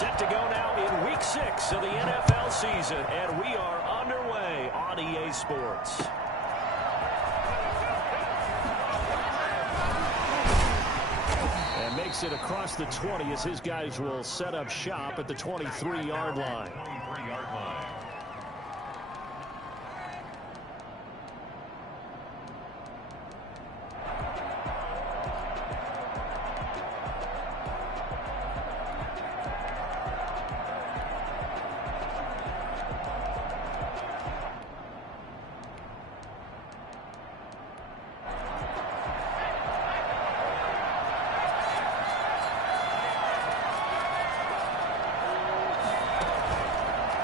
Set to go now in Week 6 of the NFL season, and we are underway on EA Sports. And makes it across the 20 as his guys will set up shop at the 23-yard line.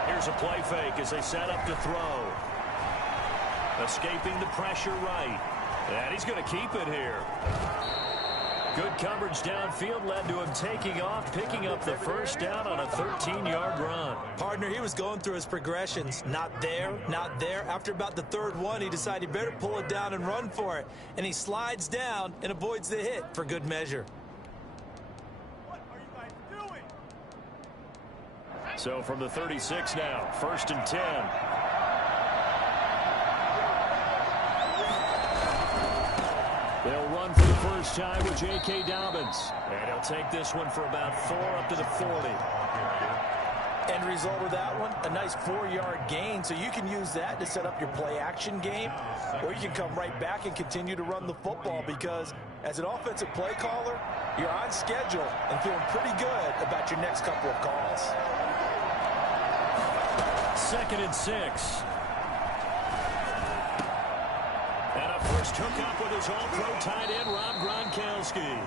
Here's a play fake as they set up to throw. Escaping the pressure right. And he's going to keep it here. Good coverage downfield led to him taking off, picking up the first down on a 13-yard run. Partner, he was going through his progressions. Not there, not there. After about the third one, he decided he better pull it down and run for it. And he slides down and avoids the hit for good measure. So from the 36 now, 1st and 10. They'll run for the first time with J.K. Dobbins. And he'll take this one for about 4 up to the 40. End result of that one, a nice 4-yard gain. So you can use that to set up your play-action game, or you can come right back and continue to run the football because as an offensive play caller, you're on schedule and feeling pretty good about your next couple of calls. 2nd and 6. And a first hookup with his all-pro tight end, Rob Gronkowski.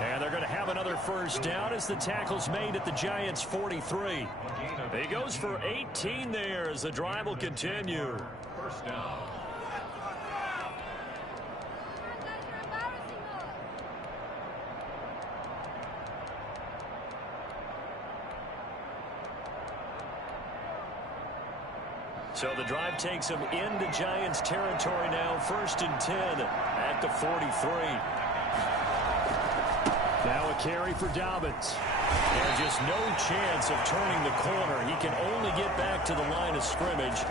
And they're going to have another first down as the tackle's made at the Giants' 43. He goes for 18 there as the drive will continue. First down. So the drive takes him into Giants territory now, 1st and 10 at the 43. Now a carry for Dobbins. And just no chance of turning the corner. He can only get back to the line of scrimmage.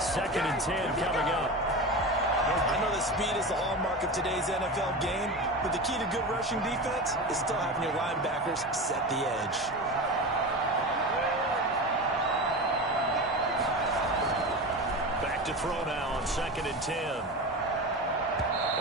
2nd and 10 coming up. I know that speed is the hallmark of today's NFL game, but the key to good rushing defense is still having your linebackers set the edge. To throw now on 2nd and 10.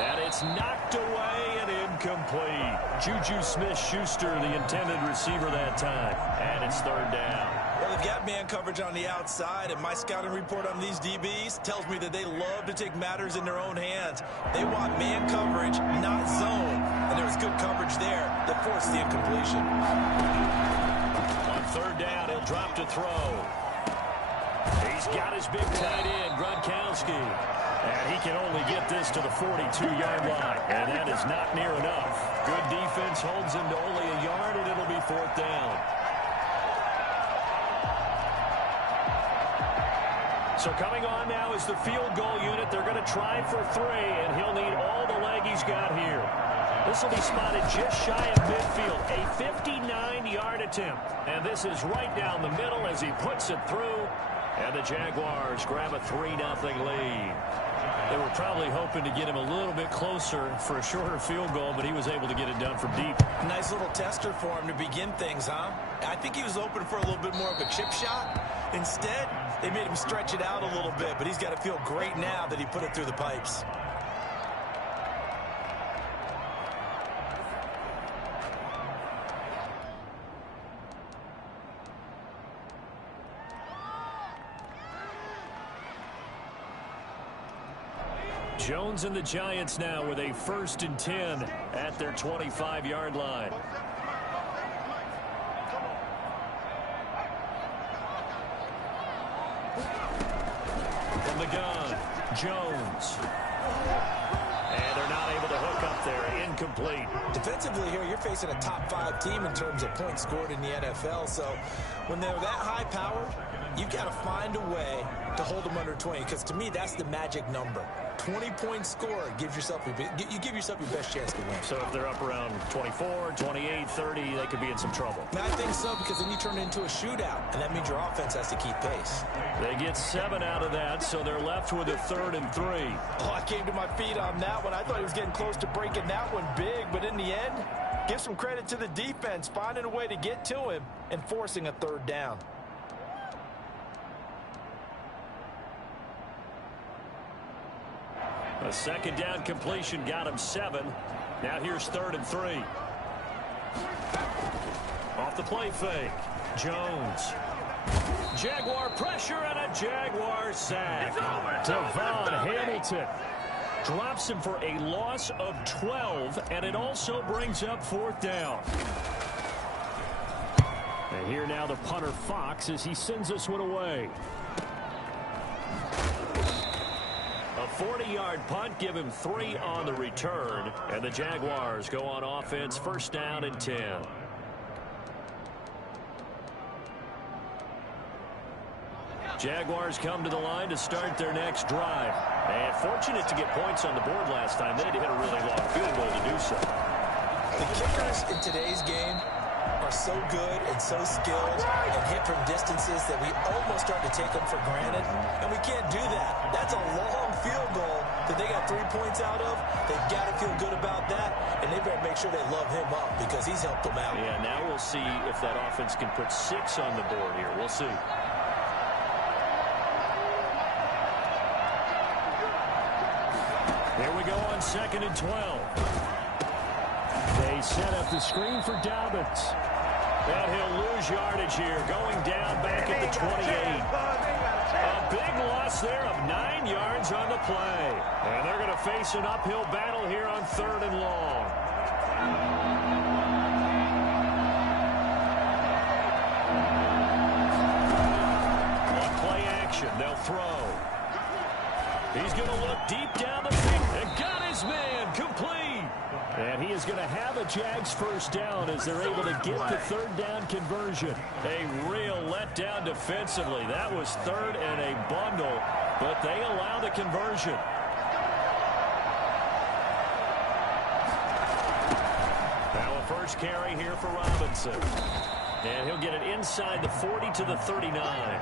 And it's knocked away and incomplete. Juju Smith-Schuster, the intended receiver that time. And it's 3rd down. Well, they've got man coverage on the outside, and my scouting report on these DBs tells me that they love to take matters in their own hands. They want man coverage, not zone. And there was good coverage there that forced the incompletion. On 3rd down, he'll drop to throw. He's got his big tight end, Gronkowski. And he can only get this to the 42-yard line. And that is not near enough. Good defense holds him to only a yard, and it'll be 4th down. So coming on now is the field goal unit. They're going to try for 3, and he'll need all the leg he's got here. This will be spotted just shy of midfield. A 59-yard attempt. And this is right down the middle as he puts it through. And the Jaguars grab a 3-0 lead. They were probably hoping to get him a little bit closer for a shorter field goal, but he was able to get it done from deep. Nice little tester for him to begin things, huh? I think he was open for a little bit more of a chip shot. Instead, they made him stretch it out a little bit, but he's got to feel great now that he put it through the pipes. Jones and the Giants now with a 1st and 10 at their 25-yard line. From the gun, Jones. And they're not able to hook up there. Incomplete. Defensively here, you're facing a top 5 team in terms of points scored in the NFL, so when they're that high-powered, you've got to find a way to hold them under 20, because to me, that's the magic number. 20-point score gives yourself you give yourself your best chance to win. So if they're up around 24, 28, 30, they could be in some trouble. And I think so, because then you turn it into a shootout, and that means your offense has to keep pace. They get 7 out of that, so they're left with a 3rd and 3. Oh, I came to my feet on that one. I thought he was getting close to breaking that one big, but in the end, give some credit to the defense, finding a way to get to him and forcing a 3rd down. A 2nd down completion got him 7. Now here's 3rd and 3. Off the play fake. Jones. Jaguar pressure and a Jaguar sack. Devon Hamilton drops him for a loss of 12, and it also brings up 4th down. And here now the punter Fox as he sends this one away. A 40-yard punt, give him 3 on the return, and the Jaguars go on offense, 1st down and 10. Jaguars come to the line to start their next drive. And fortunate to get points on the board last time. They had to hit a really long field goal to do so. The kickers in today's game are so good and so skilled and hit from distances that we almost start to take them for granted, and we can't do that. That's a long field goal that they got 3 points out of. They've got to feel good about that, and they better make sure they love him up because he's helped them out. Yeah, now we'll see if that offense can put 6 on the board here. We'll see. Here we go on 2nd and 12. They set up the screen for Dobbins. And he'll lose yardage here, going down back at the 28. A big loss there of 9 yards on the play. And they're going to face an uphill battle here on 3rd and long. On play action, they'll throw. He's going to look deep down the field and got his man complete. And he is going to have a Jags 1st down as they're able to get the 3rd down conversion. A real letdown defensively. That was 3rd and a bundle, but they allow the conversion. Now a 1st carry here for Robinson. And he'll get it inside the 40 to the 39.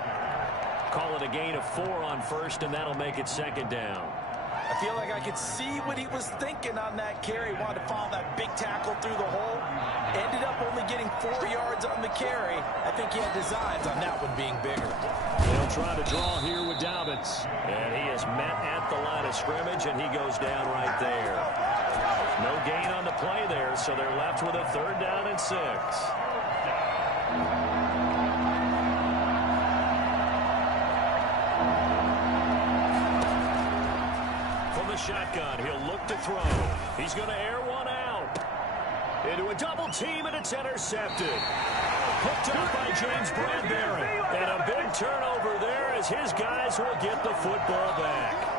Call it a gain of 4 on 1st, and that'll make it 2nd down. I feel like I could see what he was thinking on that carry. Wanted to follow that big tackle through the hole. Ended up only getting 4 yards on the carry. I think he had designs on that one being bigger. They'll try to draw here with Dobbins. And he is met at the line of scrimmage, and he goes down right there. No gain on the play there, so they're left with a 3rd down and 6. Shotgun, he'll look to throw. He's going to air one out into a double team, and it's intercepted. Picked up by James Bradbury, and a big turnover there as his guys will get the football back.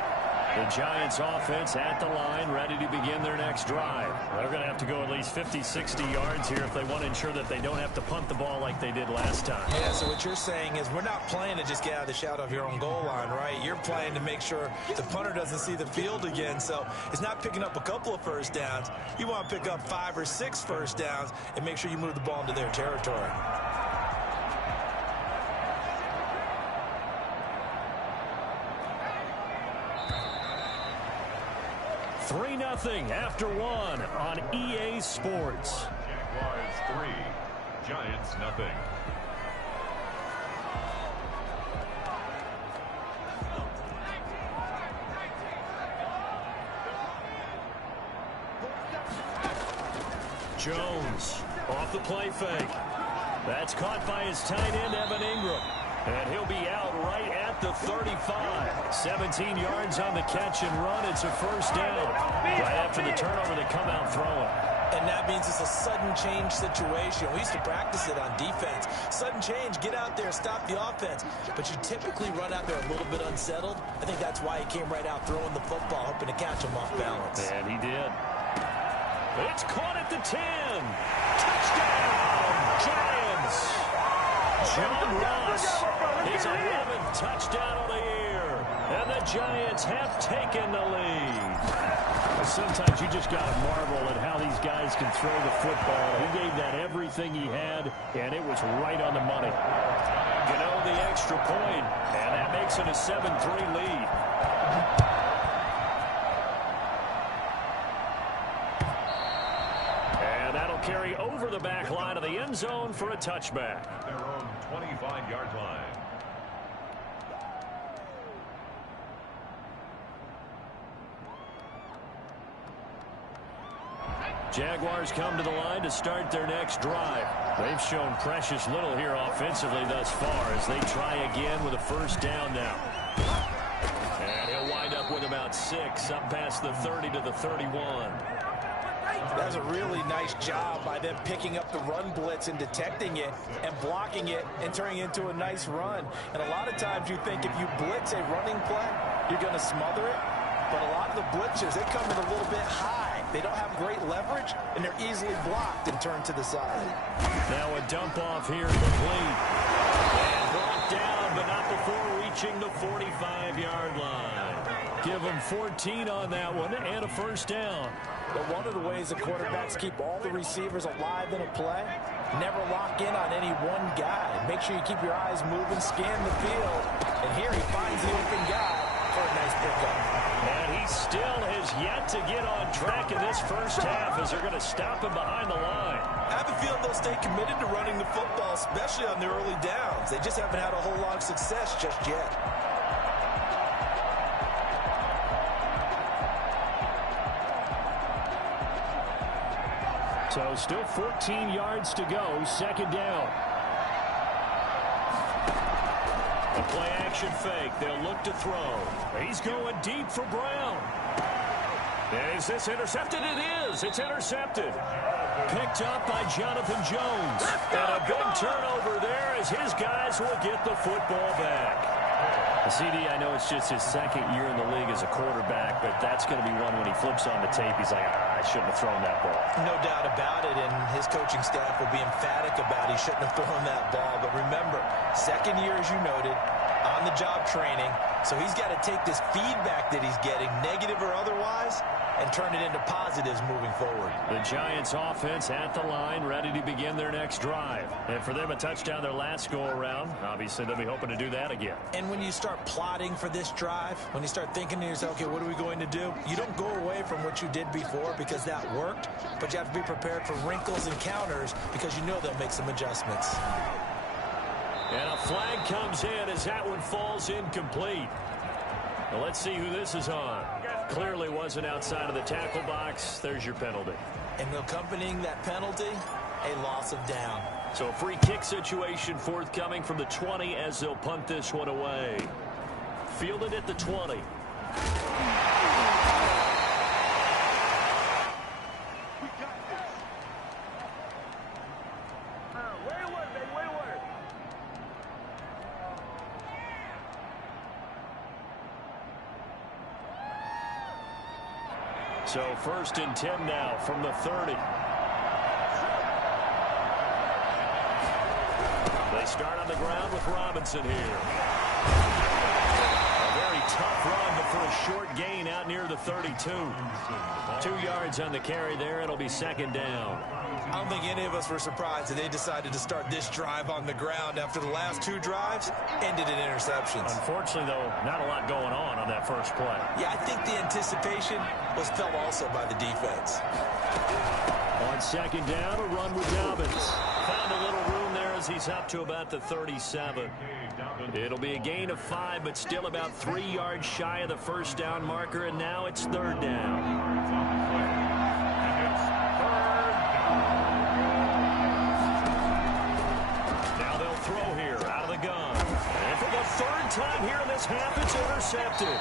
The Giants offense at the line, ready to begin their next drive. They're going to have to go at least 50, 60 yards here if they want to ensure that they don't have to punt the ball like they did last time. Yeah, so what you're saying is we're not playing to just get out of the shadow of your own goal line, right? You're playing to make sure the punter doesn't see the field again. So it's not picking up a couple of 1st downs. You want to pick up 5 or 6 1st downs and make sure you move the ball into their territory. 3-0 after 1 on EA Sports. Jaguars 3, Giants 0. Jones off the play fake. That's caught by his tight end, Evan Ingram. And he'll be out right at the 35. 17 yards on the catch and run. It's a 1st down. Right after the turnover, they come out throwing. And that means it's a sudden change situation. We used to practice it on defense. Sudden change, get out there, stop the offense. But you typically run out there a little bit unsettled. I think that's why he came right out throwing the football, hoping to catch him off balance. And he did. It's caught at the 10. Touchdown, Giants. John Ross, his 11th touchdown of the year. And the Giants have taken the lead. Sometimes you just got to marvel at how these guys can throw the football. He gave that everything he had, and it was right on the money. You know, the extra point, and that makes it a 7-3 lead. And that'll carry over the back line of the end zone for a touchback. Their own 25-yard line. Jaguars come to the line to start their next drive. They've shown precious little here offensively thus far as they try again with a first down now. And he'll wind up with about 6 up past the 30 to the 31. That was a really nice job by them picking up the run blitz and detecting it and blocking it and turning it into a nice run. And a lot of times you think if you blitz a running play, you're going to smother it. But a lot of the blitzers, they come in a little bit high. They don't have great leverage, and they're easily blocked and turned to the side. Now a dump off here complete. And brought down, but not before reaching the 45-yard line. Give them 14 on that one and a first down. But one of the ways the quarterbacks keep all the receivers alive in a play, never lock in on any one guy. Make sure you keep your eyes moving, scan the field. And here he finds the open guy for a nice pickup. And he still has yet to get on track in this first half as they're going to stop him behind the line. I have a feeling they'll stay committed to running the football, especially on the early downs. They just haven't had a whole lot of success just yet. So still 14 yards to go, second down. A play-action fake. They'll look to throw. He's going deep for Brown. Is this intercepted? It is. It's intercepted. Picked up by Jonathan Jones. And a big turnover there as his guys will get the football back. CD, I know it's just his second year in the league as a quarterback, but that's going to be one when he flips on the tape. He's like, I shouldn't have thrown that ball. No doubt about it, and his coaching staff will be emphatic about he shouldn't have thrown that ball. But remember, second year, as you noted, on-the-job training, so he's got to take this feedback that he's getting, negative or otherwise, and turn it into positives moving forward. The Giants offense at the line, ready to begin their next drive. And for them, a touchdown their last go-around. Obviously, they'll be hoping to do that again. And when you start plotting for this drive, when you start thinking to yourself, okay, what are we going to do? You don't go away from what you did before because that worked, but you have to be prepared for wrinkles and counters because you know they'll make some adjustments. And a flag comes in as that one falls incomplete. Well, let's see who this is on. Clearly wasn't outside of the tackle box. There's your penalty. And accompanying that penalty, a loss of down. So a free kick situation forthcoming from the 20 as they'll punt this one away. Fielded at the 20. So first and 10 now from the 30. They start on the ground with Robinson here. A very tough run, but for a short gain out near the 32. 2 yards on the carry there. It'll be second down. I don't think any of us were surprised that they decided to start this drive on the ground after the last 2 drives ended in interceptions. Unfortunately, though, not a lot going on that first play. Yeah, I think the anticipation was felt also by the defense. On second down, a run with Dobbins. Found a little room there as he's up to about the 37. It'll be a gain of 5, but still about 3 yards shy of the first down marker, and now it's third down. Throw here out of the gun. And for the third time here in this half, it's intercepted.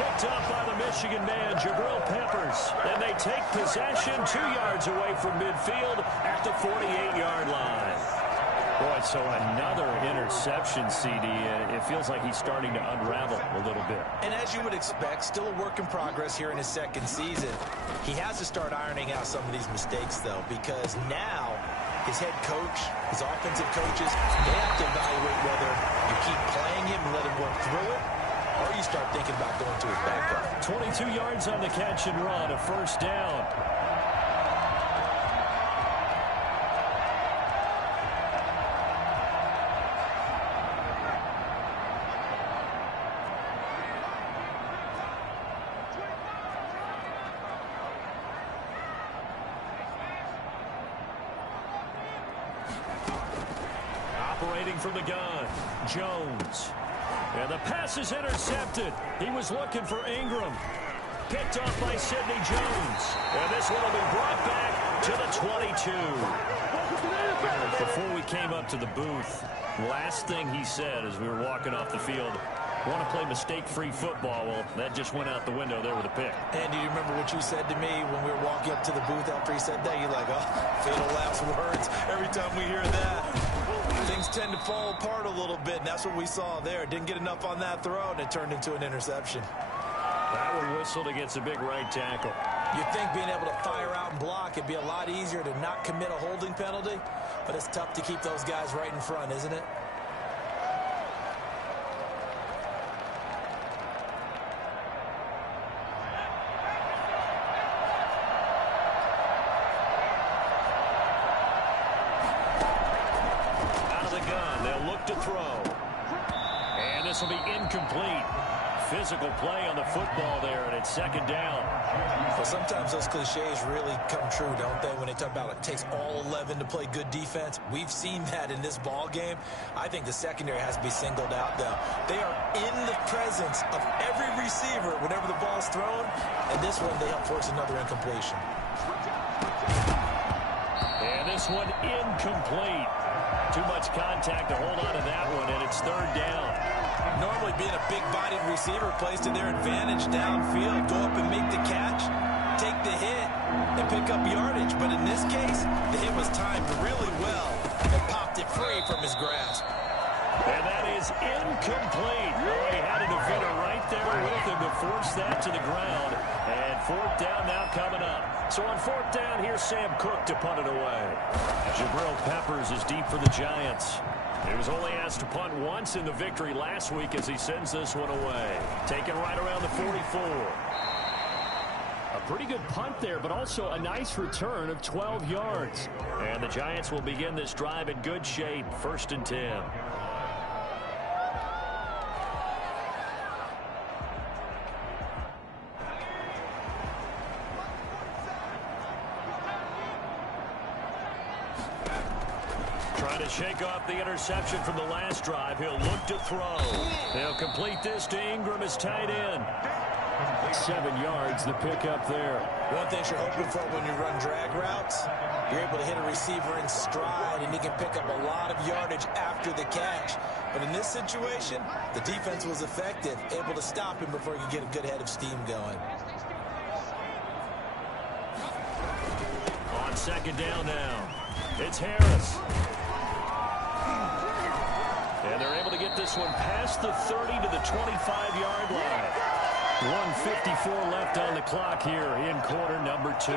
Picked up by the Michigan man, Jabril Peppers. And they take possession 2 yards away from midfield at the 48-yard line. Boy, so another interception, CD. It feels like he's starting to unravel a little bit. And as you would expect, still a work in progress here in his second season. He has to start ironing out some of these mistakes, though, because now his head coach, his offensive coaches, they have to evaluate whether you keep playing him and let him work through it, or you start thinking about going to his backup. 22 yards on the catch and run, a first down. Operating from the gun, Jones. And the pass is intercepted. He was looking for Ingram. Picked off by Sidney Jones. And this one will be brought back to the 22. Before we came up to the booth, last thing he said as we were walking off the field, want to play mistake-free football. Well, that just went out the window there with a pick. And do you remember what you said to me when we were walking up to the booth after he said that? You're like, oh, fatal last words. Every time we hear that, things tend to fall apart a little bit, and that's what we saw there. Didn't get enough on that throw, and it turned into an interception. That one whistled against a big right tackle. You'd think being able to fire out and block, it'd be a lot easier to not commit a holding penalty, but it's tough to keep those guys right in front, isn't it? To throw. And this will be incomplete. Physical play on the football there, and it's second down. Well, sometimes those cliches really come true, don't they, when they talk about it takes all 11 to play good defense. We've seen that in this ball game. I think the secondary has to be singled out, though. They are in the presence of every receiver whenever the ball's thrown, and this one they help force another incompletion. And this one incomplete. Too much contact to hold on to that one, and it's third down. Normally being a big-bodied receiver plays to their advantage downfield. Go up and make the catch, take the hit, and pick up yardage. But in this case, the hit was timed really well and popped it free from his grasp. And that is incomplete. Oh, he had a defender right there with him to force that to the ground. And fourth down now coming up. So on fourth down, here's Sam Cook to punt it away. Jabril Peppers is deep for the Giants. He was only asked to punt once in the victory last week as he sends this one away. Taken right around the 44. A pretty good punt there, but also a nice return of 12 yards. And the Giants will begin this drive in good shape, 1st and 10. Trying to shake off the interception from the last drive. He'll look to throw. He'll complete this to Ingram, his tight end. 7 yards, the pickup there. One thing you're hoping for when you run drag routes, you're able to hit a receiver in stride, and he can pick up a lot of yardage after the catch. But in this situation, the defense was effective, able to stop him before he could get a good head of steam going. On second down now, it's Harris. And they're able to get this one past the 30 to the 25-yard line. 1:54 left on the clock here in quarter number 2.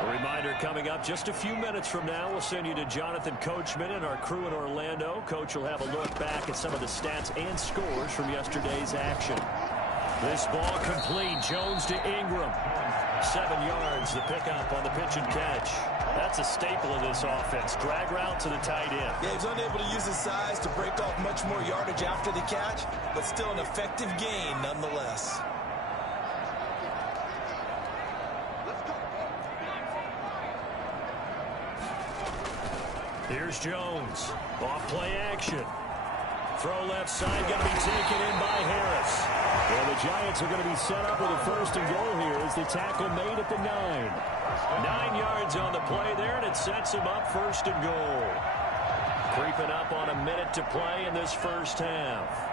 A reminder coming up just a few minutes from now, we'll send you to Jonathan Coachman and our crew in Orlando. Coach will have a look back at some of the stats and scores from yesterday's action. This ball complete. Jones to Ingram. 7 yards, the pickup on the pitch and catch. That's a staple of this offense. Drag route to the tight end. Yeah, he's unable to use his size to break off much more yardage after the catch, but still an effective gain nonetheless. Here's Jones. Off play action. Throw left side, going to be taken in by Harris. Well, the Giants are going to be set up with a 1st and goal here as the tackle made at the 9. 9 yards on the play there, and it sets him up 1st and goal. Creeping up on a minute to play in this first half.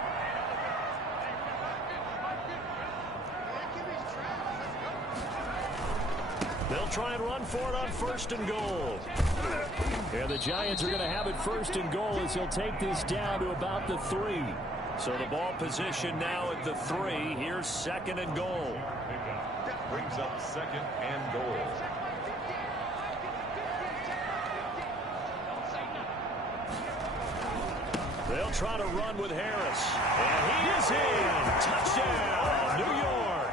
They'll try and run for it on 1st and goal. And the Giants are going to have it 1st and goal as he'll take this down to about the 3. So the ball position now at the 3. Here's 2nd and goal. Brings up 2nd and goal. They'll try to run with Harris. And he is in. Touchdown, New York.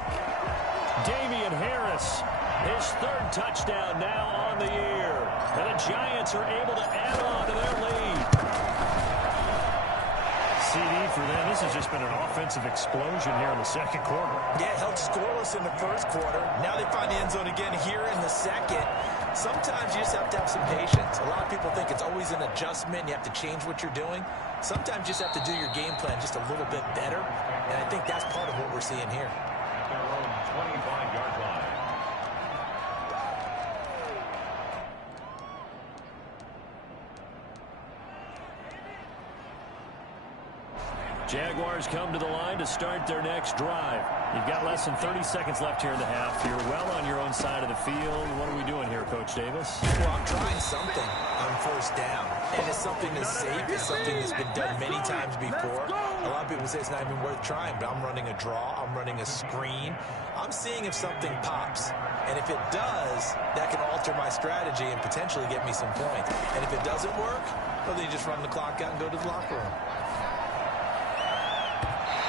Damian Harris, his 3rd touchdown now on the year. And the Giants are able to add on to their lead. CD for them. This has just been an offensive explosion here in the 2nd quarter. Yeah, held scoreless in the 1st quarter. Now they find the end zone again here in the 2nd. Sometimes you just have to have some patience. A lot of people think it's always an adjustment. You have to change what you're doing. Sometimes you just have to do your game plan just a little bit better. And I think that's part of what we're seeing here. Their own 25-yard line. Jaguars come to the line to start their next drive. You've got less than 30 seconds left here in the half. You're well on your own side of the field. What are we doing here, Coach Davis? Well, I'm trying something on 1st down. And it's something that's safe. It's something that's been done many times before. A lot of people say it's not even worth trying, but I'm running a draw. I'm running a screen. I'm seeing if something pops. And if it does, that can alter my strategy and potentially get me some points. And if it doesn't work, well, then you just run the clock out and go to the locker room.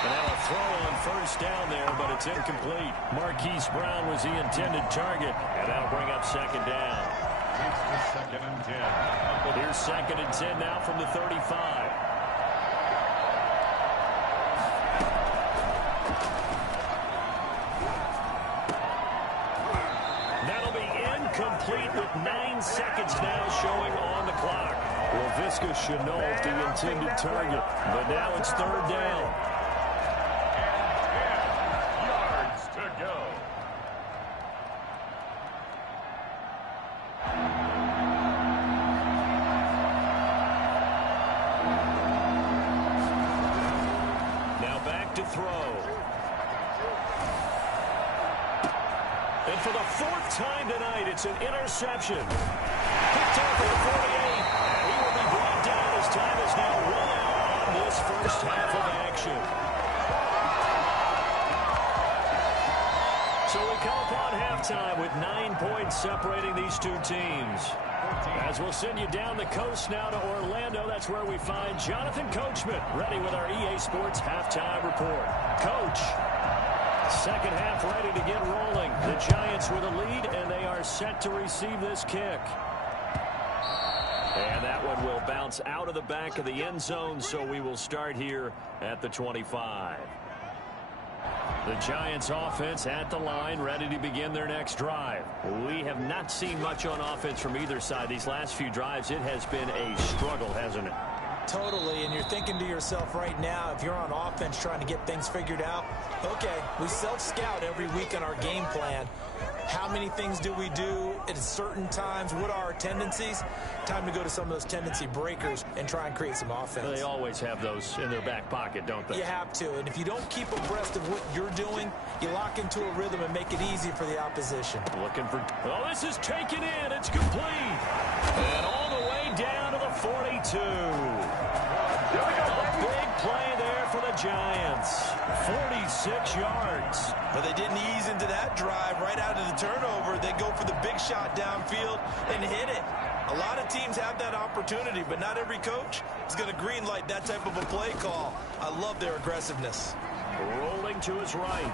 And now a throw on 1st down there, but it's incomplete. Marquise Brown was the intended target, and that'll bring up 2nd down. Takes to 2nd and 10. Here's 2nd and 10 now from the 35. That'll be incomplete with 9 seconds now showing on the clock. Well, Visca Chenault, the intended target, but now it's 3rd down. To throw. And for the 4th time tonight, it's an interception. Picked off at the 48. And he will be brought down as time is now run out on this 1st half of action. So we come upon halftime with 9 points separating these two teams. As we'll send you down the coast now to Orlando, that's where we find Jonathan Coachman ready with our EA Sports halftime report. Coach, 2nd half ready to get rolling. The Giants with a lead, and they are set to receive this kick. And that one will bounce out of the back of the end zone, so we will start here at the 25. The Giants offense at the line, ready to begin their next drive. We have not seen much on offense from either side. These last few drives, it has been a struggle, hasn't it? Totally, and you're thinking to yourself right now, if you're on offense trying to get things figured out, okay, we self-scout every week on our game plan. How many things do we do at certain times? What are our tendencies? Time to go to some of those tendency breakers and try and create some offense. They always have those in their back pocket, don't they? You have to, and if you don't keep abreast of what you're doing, you lock into a rhythm and make it easy for the opposition. Looking for... Oh, this is taken in. It's complete. And all the way down to the 42. A big play there for the Giants. 46 yards. But they didn't ease into that drive right out of the turnover. They go for the big shot downfield and hit it. A lot of teams have that opportunity, but not every coach is going to green light that type of a play call. I love their aggressiveness. Rolling to his right.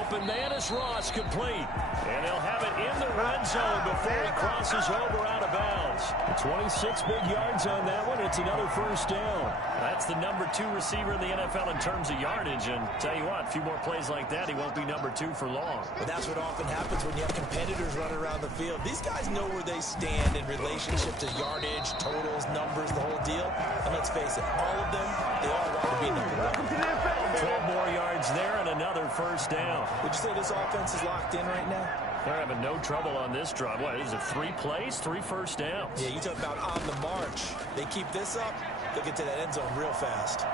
Open man is Ross, complete. And he'll have it in the red zone before he crosses over out of bounds. 26 big yards on that one. It's another 1st down. That's the number 2 receiver in the NFL in terms of yardage. And tell you what, a few more plays like that, he won't be number 2 for long. But that's what often happens when you have competitors running around the field. These guys know where they stand in relationship to yardage, totals, numbers, the whole deal. And let's face it, all of them, they all want to be number 1. 12 more yards there and another 1st down. Would you say this offense is locked in right now? They're having no trouble on this drive. What, is it 3 plays, 3 1st downs? Yeah, you talk about on the march. They keep this up, they'll get to that end zone real fast.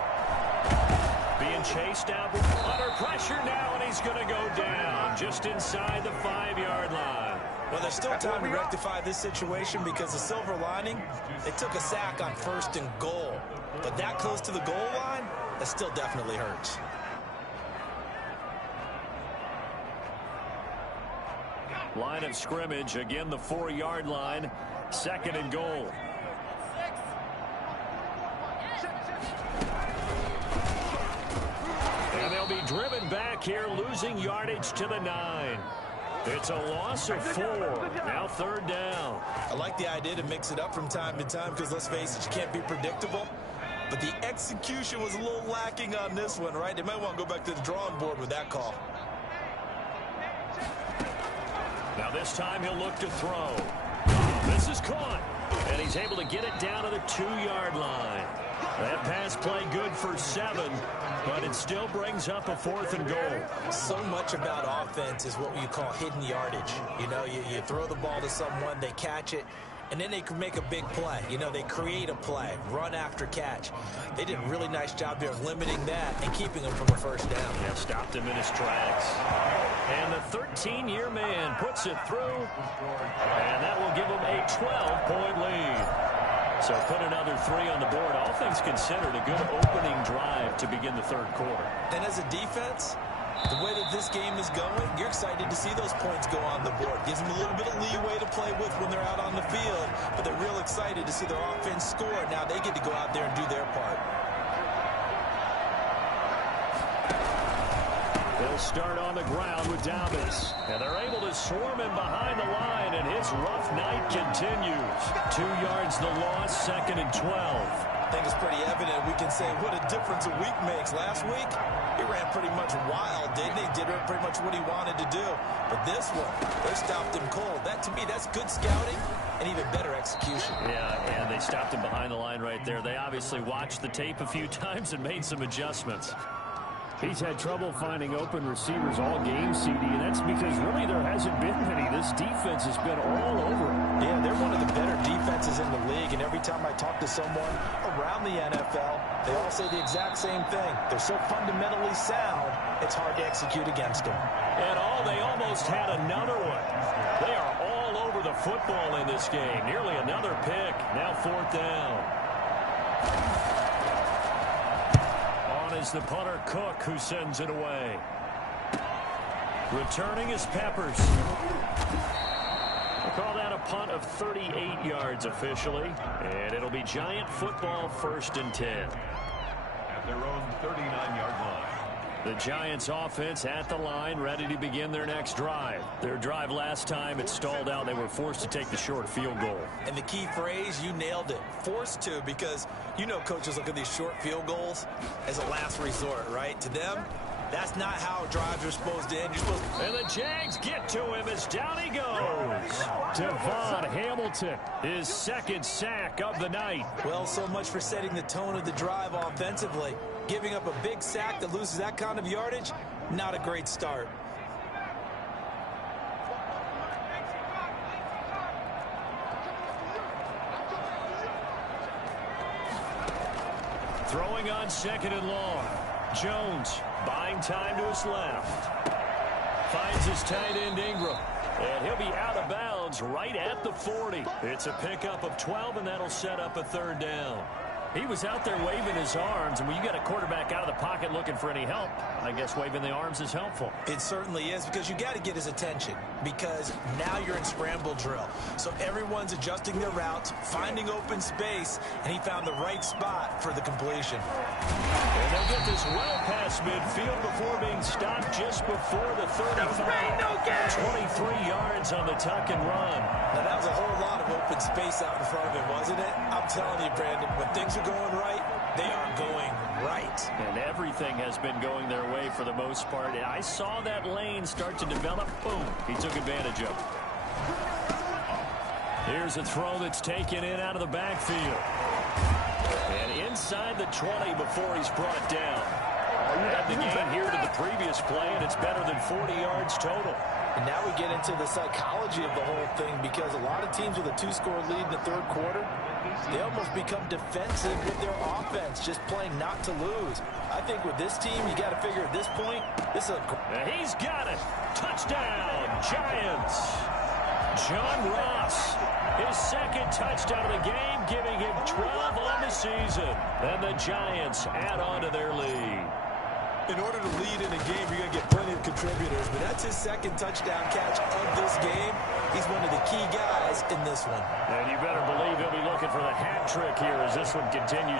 Being chased out under pressure now, and he's going to go down just inside the 5-yard line. Well, there's still time to rectify this situation because the silver lining, they took a sack on 1st and goal. But that close to the goal line, that still definitely hurts. Line of scrimmage, again the 4-yard line, 2nd and goal. And they'll be driven back here, losing yardage to the 9. It's a loss of 4. Now 3rd down. I like the idea to mix it up from time to time because, let's face it, you can't be predictable. But the execution was a little lacking on this one, right? They might want to go back to the drawing board with that call. Now this time he'll look to throw. This is caught. And he's able to get it down to the 2-yard line. That pass play good for 7, but it still brings up a 4th and goal. So much about offense is what you call hidden yardage. You know, you throw the ball to someone, they catch it, and then they can make a big play. You know, they create a play, run after catch. They did a really nice job here of limiting that and keeping him from a 1st down. Yeah, stopped him in his tracks. And the 13-year man puts it through, and that will give him a 12-point lead. So put another 3 on the board. All things considered, a good opening drive to begin the 3rd quarter. And as a defense, the way that this game is going, you're excited to see those points go on the board. Gives them a little bit of leeway to play with when they're out on the field, but they're real excited to see their offense score. Now they get to go out there and do their part. They'll start on the ground with Davis. And they're able to swarm him behind the line, and his rough night continues. 2 yards the loss, 2nd and 12. I think it's pretty evident. We can say what a difference a week makes. Last week, he ran pretty much wild, didn't he? Did pretty much what he wanted to do. But this one, they stopped him cold. That, to me, that's good scouting and even better execution. Yeah, and they stopped him behind the line right there. They obviously watched the tape a few times and made some adjustments. He's had trouble finding open receivers all game, CD, and that's because really there hasn't been many. This defense has been all over him. Yeah, they're one of the better defenses in the league, and every time I talk to someone around the NFL, they all say the exact same thing. They're so fundamentally sound, it's hard to execute against them. And they almost had another one. They are all over the football in this game. Nearly another pick. Now 4th down. Is the punter Cook who sends it away. Returning is Peppers. We'll call that a punt of 38 yards officially, and it'll be Giant football 1st and 10. At their own 39-yard line. The Giants offense at the line, ready to begin their next drive. Their drive last time, it stalled out. They were forced to take the short field goal. And the key phrase, you nailed it, forced to, because you know coaches look at these short field goals as a last resort, right? To them, that's not how drives are supposed to end. And the Jags get to him as down he goes. Devon Hamilton, his 2nd sack of the night. Well, so much for setting the tone of the drive offensively. Giving up a big sack that loses that kind of yardage, not a great start. Throwing on 2nd and long. Jones buying time to his left. Finds his tight end Ingram. And he'll be out of bounds right at the 40. It's a pickup of 12, and that'll set up a 3rd down. He was out there waving his arms, and when you got a quarterback out of the pocket looking for any help, I guess waving the arms is helpful. It certainly is, because you got to get his attention, because now you're in scramble drill. So everyone's adjusting their routes, finding open space, and he found the right spot for the completion. And they'll get this well past midfield before being stopped just before the 35. 23 yards on the tuck and run. Now, that was a whole lot of open space out in front of him, wasn't it? I'm telling you, Brandon, when things are going right, they are going right. And everything has been going their way for the most part. And I saw that lane start to develop. Boom. He took advantage of it. Here's a throw that's taken in out of the backfield. And inside the 20 before he's brought down. Add the gain here to the previous play, and it's better than 40 yards total. And now we get into the psychology of the whole thing, because a lot of teams with a 2-score lead in the 3rd quarter, they almost become defensive with their offense, just playing not to lose. I think with this team, you got to figure at this point, this is a... And he's got it. Touchdown, Giants. John Ross, his second touchdown of the game, giving him 12 on the season. And the Giants add on to their lead. In order to lead in a game, you're going to get plenty of contributors, but that's his second touchdown catch of this game. He's one of the key guys in this one. And you better believe he'll be looking for the hat trick here as this one continues.